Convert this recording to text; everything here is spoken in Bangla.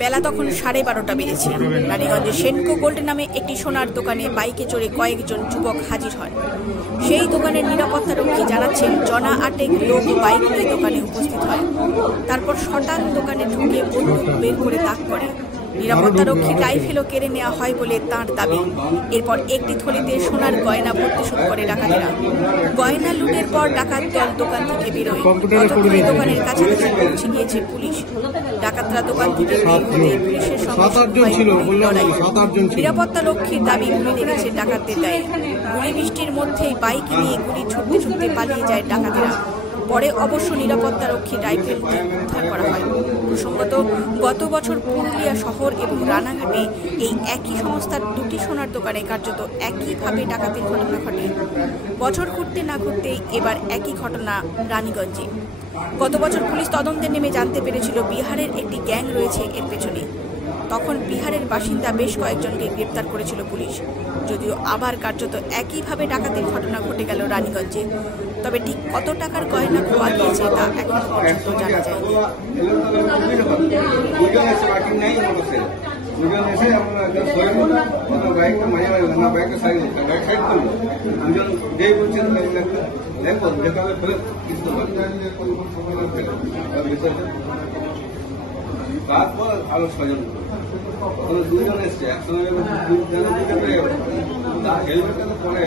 বেলা তখন 12:30 বেজেছে। রানীগঞ্জের সেনকো গোল্ড নামে একটি সোনার দোকানে বাইকে চড়ে কয়েকজন যুবক হাজির হন। সেই দোকানের নিরাপত্তারক্ষী জানাচ্ছেন, জনা 8 লোক বাইক নিয়ে দোকানে উপস্থিত হয়। তারপর শটান দোকানে ঢুকে বন্দুক বের করে তাক করে। নিরাপত্তারক্ষী রাইফেলও কেড়ে নেওয়া হয় বলে তাঁর দাবি। এরপর একটি থলিতে সোনার গয়না ভরতে শুরু করে ডাকাতেরা। গয়না লুটের পর ডাকাত দল দোকান থেকে বেরোয়। ততক্ষণে দোকানের কাছাকাছি পৌঁছে গিয়েছে পুলিশ। ডাকাতরা দোকান থেকে বের হতে পুলিশের সঙ্গে নিরাপত্তারক্ষীর দাবি গুলি লেগেছে ডাকাতদের দায়ে। গুলি বৃষ্টির মধ্যেই বাইক নিয়ে গুলি ছুটতে ছুটতে পালিয়ে যায় ডাকাতেরা। পরে অবশ্য নিরাপত্তারক্ষী রাইফেল উদ্ধার করা হয়। প্রসঙ্গত, গত বছর পুরুলিয়া শহর এবং রানাঘাটে এই একই সংস্থার 2টি সোনার দোকানে কার্যত একইভাবে ডাকাতির ঘটনা ঘটে। বছর ঘুরতে না ঘুরতেই এবার একই ঘটনা রানীগঞ্জে। গত বছর পুলিশ তদন্তে নেমে জানতে পেরেছিল বিহারের একটি গ্যাং রয়েছে এর পেছনে। তখন বিহারের বাসিন্দা বেশ কয়েকজনকে গ্রেপ্তার করেছিল পুলিশ। যদিও আবার কার্যত একইভাবে ডাকাতির ঘটনা ঘটে গেল রানীগঞ্জে। তবে ঠিক কত টাকার গয়না খোয়া গিয়েছে তা এখনো পর্যন্ত জানা যায়নি। তারপর আরো 6 জন ওখানে 2 জন এসছে, একসঙ্গে হেলমেটটা পরে